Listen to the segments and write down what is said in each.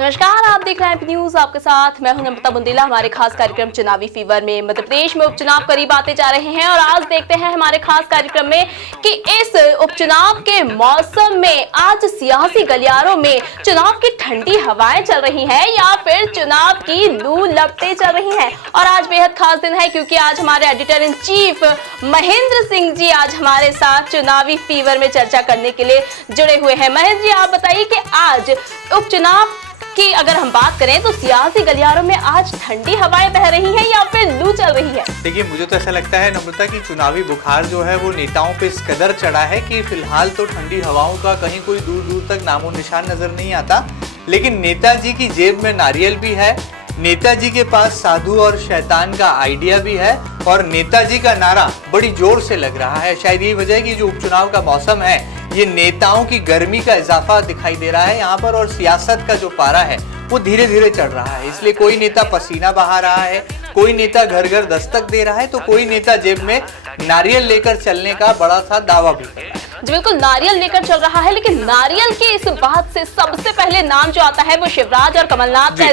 नमस्कार, आप देख रहे हैं न्यूज, आपके साथ मैं हूं नम्रता बुंदेला। हमारे खास कार्यक्रम चुनावी फीवर में मध्य प्रदेश में उपचुनाव करीब आते जा रहे हैं और आज देखते हैं हमारे खास कार्यक्रम में कि इस उपचुनाव के मौसम में आज सियासी गलियारों में चुनाव की ठंडी हवाएं चल रही हैं या फिर चुनाव की लू लपटें चल रही हैं। और आज बेहद खास दिन है क्योंकि आज हमारे editor in chief Mahendra Singh ji आज हमारे साथ चुनावी फीवर में चर्चा करने के लिए जुड़े हुए हैं। महेंद्र जी, आप बताइए कि आज उपचुनाव कि अगर हम बात करें तो सियासी गलियारों में आज ठंडी हवाएं बह रही हैं या फिर लू चल रही है? देखिए, मुझे तो ऐसा लगता है नम्रता की चुनावी बुखार जो है वो नेताओं पे इस कदर चढ़ा है कि फिलहाल तो ठंडी हवाओं का कहीं कोई दूर दूर तक नामो निशान नजर नहीं आता। लेकिन नेताजी की जेब में नारियल भी है, नेताजी के पास साधु और शैतान का आइडिया भी है और नेताजी का नारा बड़ी जोर से लग रहा है। शायद यही वजह है कि जो उपचुनाव का मौसम है ये नेताओं की गर्मी का इजाफा दिखाई दे रहा है यहाँ पर और सियासत का जो पारा है वो धीरे धीरे चढ़ रहा है। इसलिए कोई नेता पसीना बहा रहा है, कोई नेता घर घर दस्तक दे रहा है, तो कोई नेता जेब में नारियल लेकर चलने का बड़ा सा दावा भी कर रहा है। जी बिल्कुल, नारियल लेकर चल रहा है, लेकिन नारियल की इस बात से सबसे पहले नाम जो आता है वो शिवराज और कमलनाथ का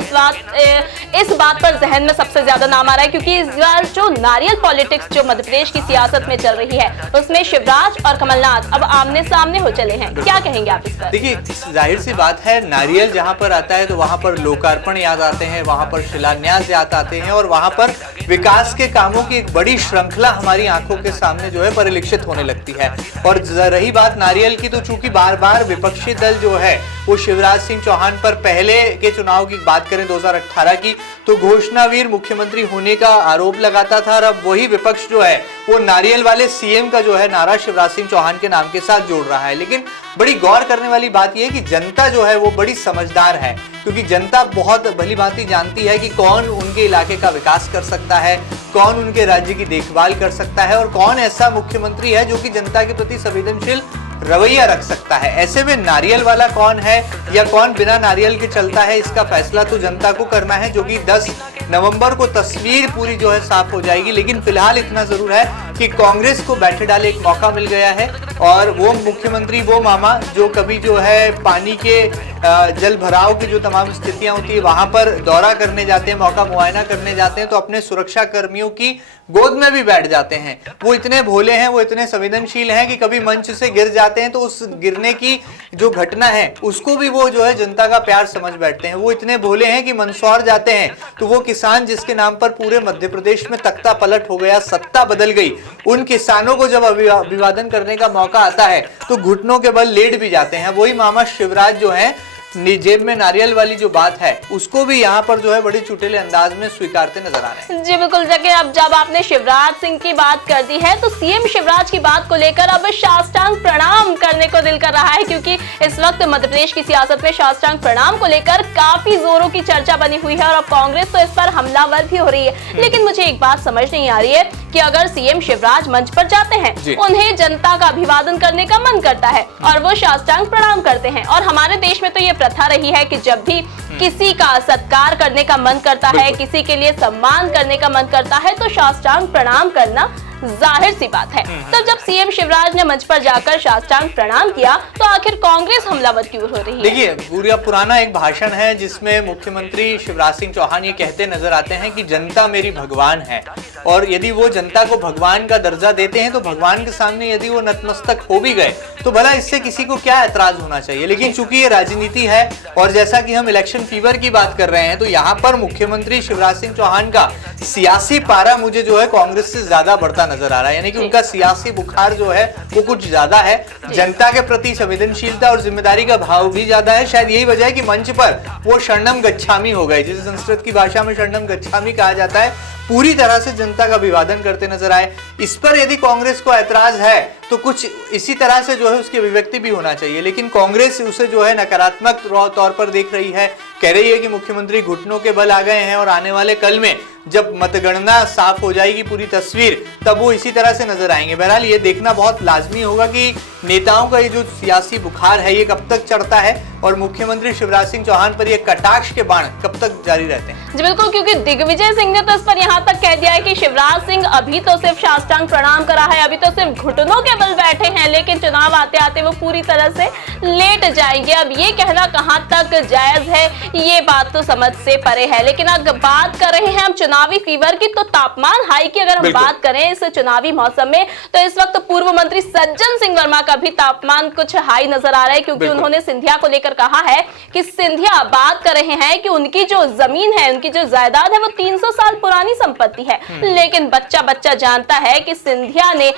इस बात पर जहन में सबसे ज्यादा नाम आ रहा है क्योंकि इस बार जो नारियल पॉलिटिक्स जो मध्य प्रदेश की सियासत में चल रही है उसमें शिवराज और कमलनाथ अब आमने सामने हो चले हैं। क्या कहेंगे आप इस पर? देखिए, जाहिर सी बात है, नारियल जहाँ पर आता है तो वहाँ पर लोकार्पण याद आते हैं, वहाँ पर शिलान्यास याद आते हैं और वहाँ पर विकास के कामों की एक बड़ी श्रृंखला हमारी आंखों के सामने जो है परिलक्षित होने लगती है। और रही बात नारियल की, तो चूंकि बार बार विपक्षी दल जो है वो शिवराज सिंह चौहान पर पहले के चुनाव की बात करें 2018 की तो घोषणावीर मुख्यमंत्री होने का आरोप लगाता था और अब वही विपक्ष जो है वो नारियल वाले सीएम का जो है नारा शिवराज सिंह चौहान के नाम के साथ जोड़ रहा है। लेकिन बड़ी गौर करने वाली बात यह है कि जनता जो है वो बड़ी समझदार है क्योंकि जनता बहुत भली भांति जानती है कि कौन उनके इलाके का विकास कर सकता है, कौन उनके राज्य की देखभाल कर सकता है और कौन ऐसा मुख्यमंत्री है जो कि जनता के प्रति संवेदनशील रवैया रख सकता है। ऐसे में नारियल वाला कौन है या कौन बिना नारियल के चलता है, इसका फैसला तो जनता को करना है, जो कि 10 नवंबर को तस्वीर पूरी जो है साफ हो जाएगी। लेकिन फिलहाल इतना जरूर है कि कांग्रेस को बैठे डाले एक मौका मिल गया है और वो मुख्यमंत्री, वो मामा जो कभी जो है पानी के जल भराव की जो तमाम स्थितियां होती है वहां पर दौरा करने जाते हैं, मौका मुआयना करने जाते हैं, तो अपने सुरक्षा कर्मियों की गोद में भी बैठ जाते हैं। वो इतने भोले हैं, वो इतने संवेदनशील हैं कि कभी मंच से गिर जाते हैं तो उस गिरने की जो घटना है उसको भी वो जो है जनता का प्यार समझ बैठते हैं। वो इतने भोले हैं कि मंदसौर जाते हैं तो वो किसान जिसके नाम पर पूरे मध्य प्रदेश में तख्ता पलट हो गया, सत्ता बदल गई, उन किसानों को जब अभिवादन करने का मौका आता है तो घुटनों के बल लेट भी जाते हैं। वही मामा शिवराज जो है जेब में नारियल वाली जो बात है उसको भी यहाँ पर जो है बड़ी चुटेले अंदाज में स्वीकारते नजर आ रहे हैं। जी बिल्कुल, अब जब आपने शिवराज सिंह की बात कर दी है तो सीएम शिवराज की बात को लेकर अब साष्टांग प्रणाम करने को दिल कर रहा है क्योंकि इस वक्त मध्य प्रदेश की सियासत में साष्टांग प्रणाम को लेकर काफी जोरों की चर्चा बनी हुई है और अब कांग्रेस तो इस पर हमलावर भी हो रही है। लेकिन मुझे एक बात समझ नहीं आ रही है कि अगर सीएम शिवराज मंच पर जाते हैं, उन्हें जनता का अभिवादन करने का मन करता है और वो साष्टांग प्रणाम करते हैं और हमारे देश में तो ये प्रथा रही है कि जब भी किसी का सत्कार करने का मन करता है, किसी के लिए सम्मान करने का मन करता है तो साष्टांग प्रणाम करना जाहिर सी बात है। तब जब सीएम शिवराज ने मंच पर जाकर साष्टांग प्रणाम किया तो आखिर कांग्रेस हमलावर क्यों हो रही है? देखिए, पूरा पुराना एक भाषण है जिसमें मुख्यमंत्री शिवराज सिंह चौहान ये कहते नजर आते हैं कि जनता मेरी भगवान है और यदि वो जनता को भगवान का दर्जा देते हैं तो भगवान के सामने यदि वो नतमस्तक हो भी गए तो भला इससे किसी को क्या एतराज होना चाहिए। लेकिन चूंकि ये राजनीति है और जैसा कि हम इलेक्शन फीवर की बात कर रहे हैं तो यहाँ पर मुख्यमंत्री शिवराज सिंह चौहान का सियासी पारा मुझे जो है कांग्रेस से ज्यादा बढ़ता नजर आ रहा है, यानी कि उनका सियासी बुखार जो है वो कुछ ज्यादा है, जनता के प्रति संवेदनशीलता और जिम्मेदारी का भाव भी ज्यादा है। शायद यही वजह है कि मंच पर वो शरणम गच्छामी हो गए, जिसे संस्कृत की भाषा में शरणम गच्छामी कहा जाता है, पूरी तरह से जनता का अभिवादन करते नजर आए। इस पर यदि कांग्रेस को ऐतराज है तो कुछ इसी तरह से जो है उसकी अभिव्यक्ति भी होना चाहिए, लेकिन कांग्रेस उसे जो है नकारात्मक तौर पर देख रही है, कह रही है कि मुख्यमंत्री घुटनों के बल आ गए हैं और आने वाले कल में जब मतगणना साफ हो जाएगी पूरी तस्वीर तब वो इसी तरह से नजर आएंगे। बहरहाल ये देखना बहुत लाजमी होगा कि नेताओं का ये जो सियासी बुखार है ये कब तक चढ़ता है और मुख्यमंत्री शिवराज सिंह चौहान पर ये कटाक्ष के बाण कब तक जारी रहते हैं? जी बिल्कुल, क्योंकि दिग्विजय सिंह ने तो इस पर यहाँ तक कह दिया है कि शिवराज सिंह अभी तो सिर्फ साष्टांग प्रणाम करा है, अभी तो सिर्फ घुटनों के बल बैठे हैं, लेकिन चुनाव आते आते वो पूरी तरह से लेट जाएंगे। अब ये कहना कहाँ तक जायज है, ये बात तो समझ से परे है। लेकिन अगर बात कर रहे हैं हम चुनावी फीवर की, तो तापमान हाई की अगर हम बात करें इस चुनावी मौसम में, तो इस वक्त पूर्व मंत्री सज्जन सिंह वर्मा का भी तापमान कुछ हाई नजर आ रहा है, क्योंकि उन्होंने सिंधिया को लेकर कहा है कि सिंधिया बात कर रहे हैं कि उनकी जो जमीन है, उनकी जो जायदाद है वो 300 साल पुरानी संपत्ति है, लेकिन बच्चा बच्चा जानता है कि सिंधिया ने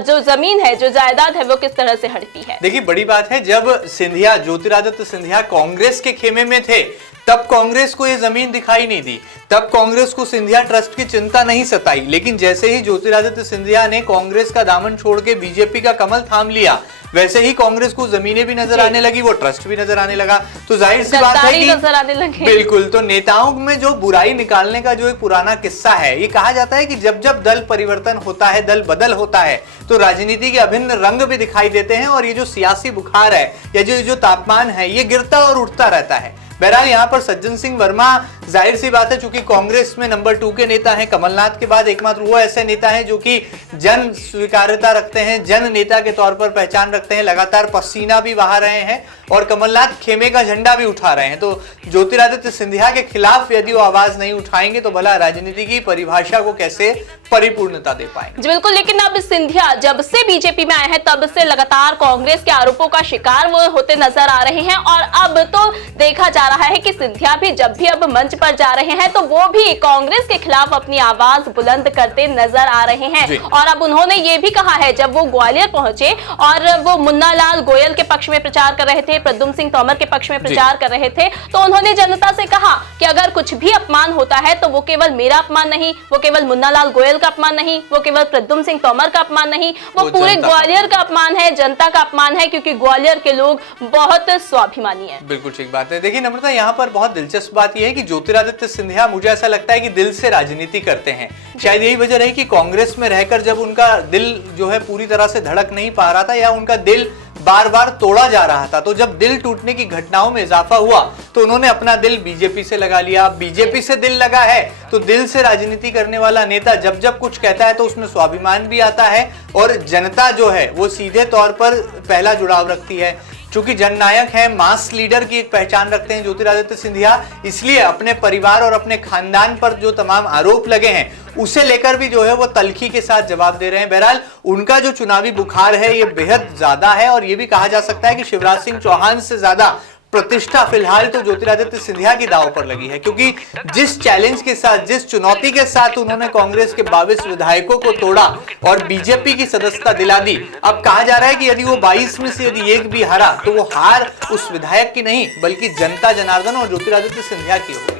जो जमीन है, जो जायदाद है, वो किस तरह से हड़पी है। देखिए बड़ी बात है, जब सिंधिया, ज्योतिरादित्य सिंधिया कांग्रेस के खेमे में थे तब कांग्रेस को ये जमीन दिखाई नहीं दी, तब कांग्रेस को सिंधिया ट्रस्ट की चिंता नहीं सताई। लेकिन जैसे ही ज्योतिरादित्य सिंधिया ने कांग्रेस का दामन छोड़ के बीजेपी का कमल थाम लिया, वैसे ही कांग्रेस को जमीनें भी नजर आने लगी, वो ट्रस्ट भी नजर आने लगा। तो जाहिर सी बात है कि बिल्कुल, तो नेताओं में जो बुराई निकालने का जो एक पुराना किस्सा है, ये कहा जाता है कि जब जब दल परिवर्तन होता है, दल बदल होता है, तो राजनीति के अभिन्न रंग भी दिखाई देते हैं और ये जो सियासी बुखार है या जो तापमान है, ये गिरता और उठता रहता है। बहरहाल यहाँ पर सज्जन सिंह वर्मा, जाहिर सी बात है, चूंकि कांग्रेस में नंबर 2 के नेता हैं, कमलनाथ के बाद एकमात्र वो ऐसे नेता हैं जो कि जन स्वीकार्यता रखते हैं, जन नेता के तौर पर पहचान रखते हैं, लगातार पसीना भी बहा रहे हैं और कमलनाथ खेमे का झंडा भी उठा रहे हैं। तो ज्योतिरादित्य सिंधिया के खिलाफ यदि वो आवाज नहीं उठाएंगे तो भला राजनीति की परिभाषा को कैसे परिपूर्णता दे पाएंगे? जी बिल्कुल, लेकिन अब सिंधिया जब से बीजेपी में आए हैं तब से लगातार कांग्रेस के आरोपों का शिकार वो होते नजर आ रहे हैं और अब तो देखा जा रहा है कि सिंधिया भी जब भी अब मंच पर जा रहे हैं तो वो भी कांग्रेस के खिलाफ अपनी आवाज बुलंद करते नजर आ रहे हैं। और अब उन्होंने ये भी कहा है, जब वो ग्वालियर पहुंचे और वो मुन्ना लाल गोयल के पक्ष में प्रचार कर रहे थे, प्रद्युम्न सिंह तोमर के पक्ष में प्रचार कर रहे थे, तो उन्होंने जनता से कहा कि अगर कुछ भी अपमान होता है तो वो केवल मेरा अपमान नहीं, वो केवल मुन्ना लाल गोयल का अपमान नहीं, वो केवल प्रद्युम्न सिंह तोमर का अपमान नहीं, वो पूरे ग्वालियर का अपमान है, जनता का अपमान है, क्योंकि ग्वालियर के लोग बहुत स्वाभिमानी है। बिल्कुल ठीक बात है। देखिए नम्रता, यहाँ पर बहुत दिलचस्प बात यह है कि ज्योतिरादित्य सिंधिया, मुझे ऐसा लगता है कि दिल से राजनीति करते हैं। शायद यही वजह रही कि कांग्रेस में रहकर जब उनका दिल जो है पूरी तरह से धड़क नहीं पा रहा था या उनका दिल बार बार तोड़ा जा रहा था, तो जब दिल टूटने की घटनाओं में इजाफा हुआ तो उन्होंने अपना दिल बीजेपी से लगा लिया। बीजेपी से दिल लगा है तो दिल से राजनीति करने वाला नेता जब जब कुछ कहता है तो उसमें स्वाभिमान भी आता है और जनता जो है वो सीधे तौर पर पहला जुड़ाव रखती है। चूंकि जननायक है, मास लीडर की एक पहचान रखते हैं ज्योतिरादित्य सिंधिया, इसलिए अपने परिवार और अपने खानदान पर जो तमाम आरोप लगे हैं उसे लेकर भी जो है वो तल्खी के साथ जवाब दे रहे हैं। बहरहाल उनका जो चुनावी बुखार है ये बेहद ज्यादा है और ये भी कहा जा सकता है कि शिवराज सिंह चौहान से ज्यादा प्रतिष्ठा फिलहाल तो ज्योतिरादित्य सिंधिया की दांव पर लगी है, क्योंकि जिस चैलेंज के साथ, जिस चुनौती के साथ उन्होंने कांग्रेस के 22 विधायकों को तोड़ा और बीजेपी की सदस्यता दिला दी, अब कहा जा रहा है कि यदि वो 22 में से यदि एक भी हारा तो वो हार उस विधायक की नहीं बल्कि जनता जनार्दन और ज्योतिरादित्य सिंधिया की होगी।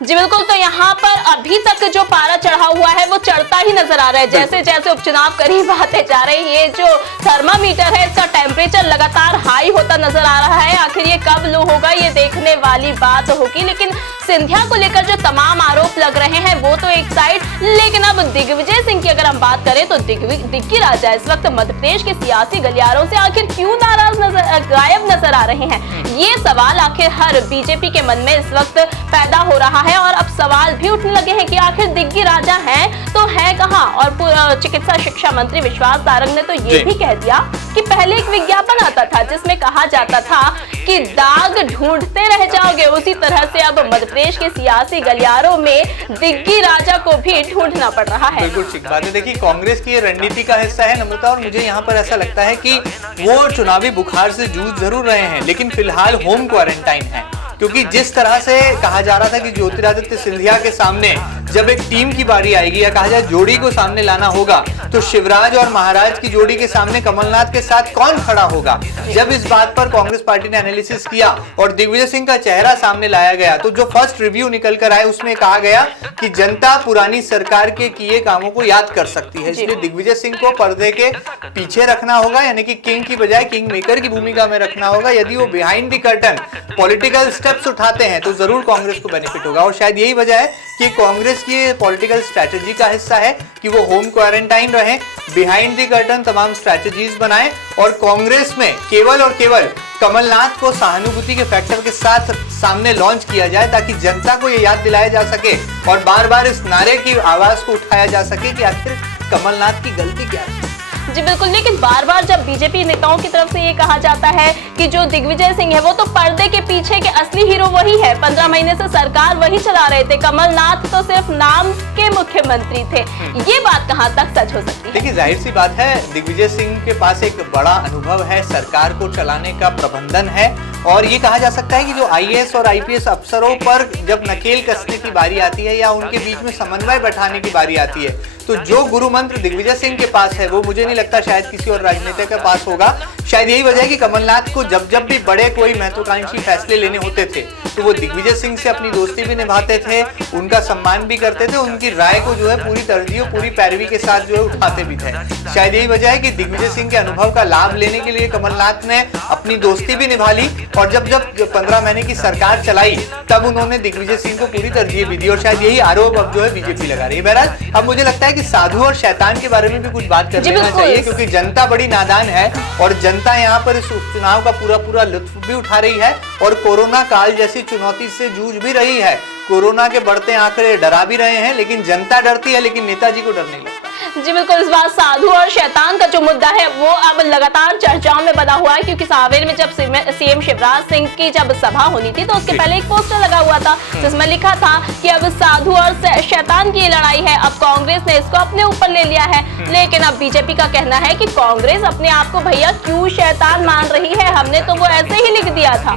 जी बिल्कुल, तो यहाँ पर अभी तक जो पारा चढ़ा हुआ है वो चढ़ता ही नजर आ रहा है। जैसे जैसे उपचुनाव करीब आते जा रहे हैं, ये जो थर्मामीटर है इसका टेम्परेचर लगातार हाई होता नजर आ रहा है। आखिर ये कब लो होगा, ये देखने वाली बात होगी। लेकिन सिंधिया को लेकर जो तमाम आरोप लग रहे हैं वो तो एक साइड, लेकिन अब दिग्विजय सिंह की अगर हम बात करें तो दिग्गी राजा इस वक्त मध्य प्रदेश के सियासी गलियारों से आखिर क्यों गायब नजर आ रहे हैं, ये सवाल आखिर हर बीजेपी के मन में इस वक्त पैदा हो रहा है। और अब सवाल भी उठने लगे हैं कि आखिर दिग्गी राजा हैं तो है कहां। और चिकित्सा शिक्षा मंत्री विश्वास सारंग ने तो ये भी कह दिया कि पहले एक विज्ञापन आता था जिसमें कहा जाता था कि दाग ढूंढते रह जाओगे, उसी तरह से अब मध्य प्रदेश के सियासी गलियारों में दिग्गी राजा को भी ढूंढना पड़ रहा है। बिल्कुल ठीक बात है। देखिए कांग्रेस की ये रणनीति का हिस्सा है नम्रता, और मुझे यहाँ पर ऐसा लगता है कि वो चुनावी बुखार से जूझ जरूर रहे हैं लेकिन फिलहाल होम क्वारंटाइन है, क्योंकि जिस तरह से कहा जा रहा था कि ज्योतिरादित्य सिंधिया के सामने जब एक टीम की बारी आएगी या कहा जाए जोड़ी को सामने लाना होगा तो शिवराज और महाराज की जोड़ी के सामने कमलनाथ के साथ कौन खड़ा होगा। जब इस बात पर कांग्रेस पार्टी ने एनालिसिस किया और दिग्विजय सिंह का चेहरा सामने लाया गया तो जो फर्स्ट रिव्यू निकल कर आए उसमें कहा गया कि जनता पुरानी सरकार के किए कामों को याद कर सकती है, इसलिए दिग्विजय सिंह को पर्दे के पीछे रखना होगा, यानी कि किंग की बजाय किंग मेकर की भूमिका में रखना होगा। यदि वो behind the curtain political stuff steps उठाते हैं तो जरूर कांग्रेस को बेनिफिट होगा। और शायद यही वजह है कि कांग्रेस की पॉलिटिकल स्ट्रैटेजी का हिस्सा है कि वो होम क्वारंटाइन रहे, बिहाइंड द कर्टन तमाम स्ट्रैटेजीज बनाए और कांग्रेस में केवल और केवल कमलनाथ को सहानुभूति के फैक्टर के साथ सामने लॉन्च किया जाए, ताकि जनता को ये याद दिलाया जा सके और बार बार इस नारे की आवाज को उठाया जा सके कि आखिर कमलनाथ की गलती क्या है। जी बिल्कुल, लेकिन बार बार जब बीजेपी नेताओं की तरफ से ये कहा जाता है कि जो दिग्विजय सिंह है वो तो पर्दे के पीछे के असली हीरो वही है, 15 महीने से सरकार वही चला रहे थे, कमलनाथ तो सिर्फ नाम के मुख्यमंत्री थे, ये बात कहां तक सच हो सकती है? देखिए, जाहिर सी बात है, दिग्विजय सिंह के पास एक बड़ा अनुभव है, सरकार को चलाने का प्रबंधन है और ये कहा जा सकता है कि जो आईएएस और आईपीएस अफसरों पर जब नकेल कसने की बारी आती है या उनके बीच में समन्वय बैठाने की बारी आती है, तो जो गुरु मंत्र दिग्विजय सिंह के पास है वो मुझे नहीं लगता शायद किसी और राजनेता के पास होगा। शायद यही वजह है कि कमलनाथ को जब जब भी बड़े कोई महत्वाकांक्षी फैसले लेने होते थे तो वो दिग्विजय सिंह से अपनी दोस्ती भी निभाते थे, उनका सम्मान भी करते थे, उनकी राय को जो है पूरी तरजीह पूरी पैरवी के साथ जो है उठाते भी थे। शायद यही वजह है कि दिग्विजय सिंह के अनुभव का लाभ लेने के लिए कमलनाथ ने अपनी दोस्ती भी निभा ली और जब 15 महीने की सरकार चलाई तब उन्होंने दिग्विजय सिंह को पूरी तरजीह भी दी और शायद यही आरोप अब जो है बीजेपी लगा रही है। बहरहाल अब मुझे लगता है कि साधु और शैतान के बारे में भी कुछ बात कर लेना चाहिए, क्योंकि जनता बड़ी नादान है और जनता यहाँ पर इस उपचुनाव का पूरा लुत्फ भी उठा रही है और कोरोना काल जैसी चुनौती से जूझ भी रही है। कोरोना के बढ़ते आंकड़े डरा भी रहे हैं, लेकिन जनता डरती है, लेकिन नेताजी को डर नहीं लगता। जी बिल्कुल, इस बार साधु और शैतान का जो मुद्दा है वो अब लगातार चर्चाओं में बना हुआ है, क्योंकि सांवेर में जब सीएम शिवराज सिंह की जब सभा होनी थी तो उसके पहले एक पोस्टर लगा हुआ था जिसमें लिखा था कि अब साधु और शैतान की लड़ाई है, अब कांग्रेस ने इसको अपने ऊपर ले लिया है। लेकिन अब बीजेपी का कहना है कि कांग्रेस अपने आप को भैया क्यों शैतान मान रही है, हमने तो वो ऐसे ही लिख दिया था।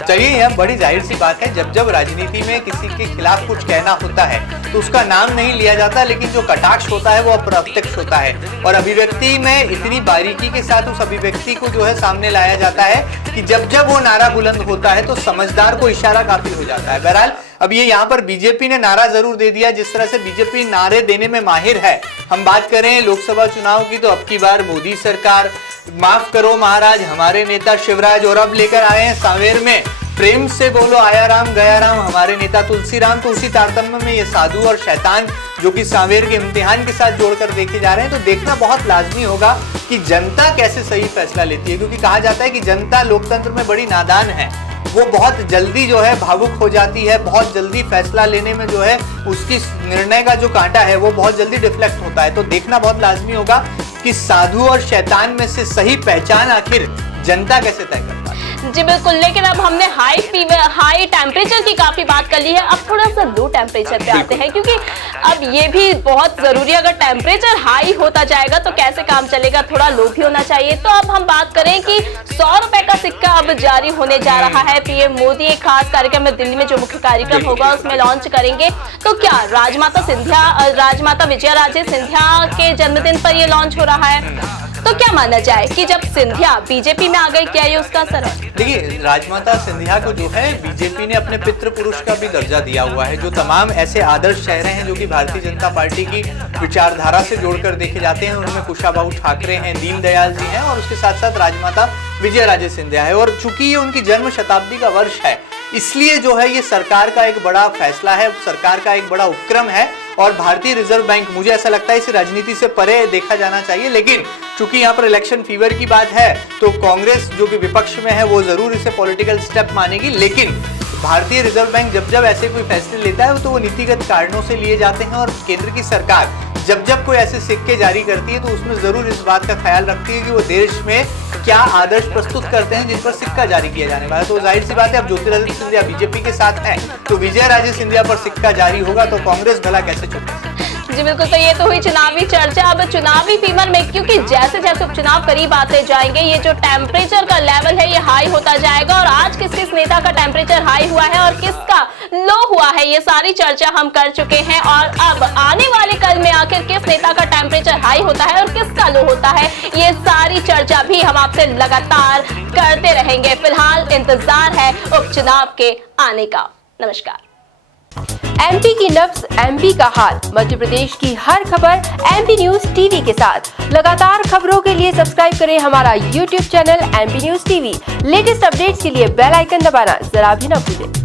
चलिए, यह बड़ी जाहिर सी बात है, जब जब राजनीति में किसी के खिलाफ कुछ कहना होता है तो उसका नाम नहीं लिया जाता, लेकिन जो कटाक्ष होता है वो अप्रत्यक्ष होता है और अभिव्यक्ति में इतनी बारीकी के साथ उस अभिव्यक्ति को जो है सामने लाया जाता है कि जब जब वो नारा बुलंद होता है तो समझदार को इशारा काफी हो जाता है। बहरहाल अब ये यहाँ पर बीजेपी ने नारा जरूर दे दिया, जिस तरह से बीजेपी नारे देने में माहिर है। हम बात करें लोकसभा चुनाव की तो अब की बार मोदी सरकार, माफ करो महाराज, हमारे नेता शिवराज, और अब लेकर आए हैं सांवेर में प्रेम से बोलो आया राम गया राम, हमारे नेता तुलसी राम। तो उसी तारतम्य में ये साधु और शैतान जो कि सांवेर के इम्तिहान के साथ जोड़कर देखे जा रहे हैं, तो देखना बहुत लाजमी होगा कि जनता कैसे सही फैसला लेती है, क्योंकि कहा जाता है कि जनता लोकतंत्र में बड़ी नादान है, वो बहुत जल्दी जो है भावुक हो जाती है, बहुत जल्दी फैसला लेने में जो है उसकी निर्णय का जो कांटा है वो बहुत जल्दी डिफ्लेक्ट होता है। तो देखना बहुत लाजमी होगा कि साधु और शैतान में से सही पहचान आखिर जनता कैसे तय करता है। जी बिल्कुल, लेकिन अब हमने हाई टेम्परेचर की काफी बात कर ली है, अब थोड़ा सा लो टेम्परेचर पे आते हैं, क्योंकि अब ये भी बहुत जरूरी है। अगर टेम्परेचर हाई होता जाएगा तो कैसे काम चलेगा, थोड़ा लो भी होना चाहिए। तो अब हम बात करें कि 100 रुपए का सिक्का अब जारी होने जा रहा है। पीएम मोदी एक खास कार्यक्रम में दिल्ली में जो मुख्य कार्यक्रम होगा उसमें लॉन्च करेंगे। तो क्या राजमाता विजयाराजे सिंधिया के जन्मदिन पर ये लॉन्च हो रहा है, तो क्या माना जाए कि जब सिंधिया बीजेपी में आ गई, क्या ये उसका असर है? देखिए, राजमाता सिंधिया को जो है बीजेपी ने अपने पितृ पुरुष का भी दर्जा दिया हुआ है। जो तमाम ऐसे आदर्श चेहरे हैं जो कि भारतीय जनता पार्टी की विचारधारा से जोड़कर देखे जाते हैं, उनमें कुशाभाऊ ठाकरे हैं, दीनदयाल जी हैं और उसके साथ साथ राजमाता विजयाराजे सिंधिया है। और चूंकि ये उनकी जन्म शताब्दी का वर्ष है, इसलिए जो है ये सरकार का एक बड़ा फैसला है, सरकार का एक बड़ा उपक्रम है और भारतीय रिजर्व बैंक, मुझे ऐसा लगता है इसे राजनीति से परे देखा जाना चाहिए। लेकिन चूंकि यहाँ पर इलेक्शन फीवर की बात है तो कांग्रेस जो कि विपक्ष में है वो जरूर इसे पॉलिटिकल स्टेप मानेगी, लेकिन भारतीय रिजर्व बैंक जब जब ऐसे कोई फैसले लेता है तो वो नीतिगत कारणों से लिए जाते हैं और केंद्र की सरकार जब जब कोई ऐसे सिक्के जारी करती है तो उसमें जरूर इस बात का ख्याल रखती है कि वो देश में क्या आदर्श प्रस्तुत करते हैं जिन पर सिक्का जारी किया जाने वाला है। तो जाहिर सी बात है, अब ज्योतिरादित्य सिंधिया बीजेपी के साथ हैं तो विजयाराजे सिंधिया पर सिक्का जारी होगा तो कांग्रेस भला कैसे चुके। जी बिल्कुल, तो ये तो हुई चुनावी चर्चा। अब चुनावी फीवर में, क्योंकि जैसे जैसे उपचुनाव करीब आते जाएंगे ये जो टेम्परेचर का लेवल है ये हाई होता जाएगा और आज किस किस नेता का टेम्परेचर हाई हुआ है और किसका लो हुआ है ये सारी चर्चा हम कर चुके हैं। और अब आने वाले कल में आखिर किस नेता का टेम्परेचर हाई होता है और किसका लो होता है, ये सारी चर्चा भी हम आपसे लगातार करते रहेंगे। फिलहाल इंतजार है उपचुनाव के आने का। नमस्कार। एमपी की नब्ज, एमपी का हाल, मध्य प्रदेश की हर खबर एमपी न्यूज टीवी के साथ। लगातार खबरों के लिए सब्सक्राइब करें हमारा YouTube channel MP news TV. Latest updates के लिए बेल आइकन दबाना जरा भी न भूलें।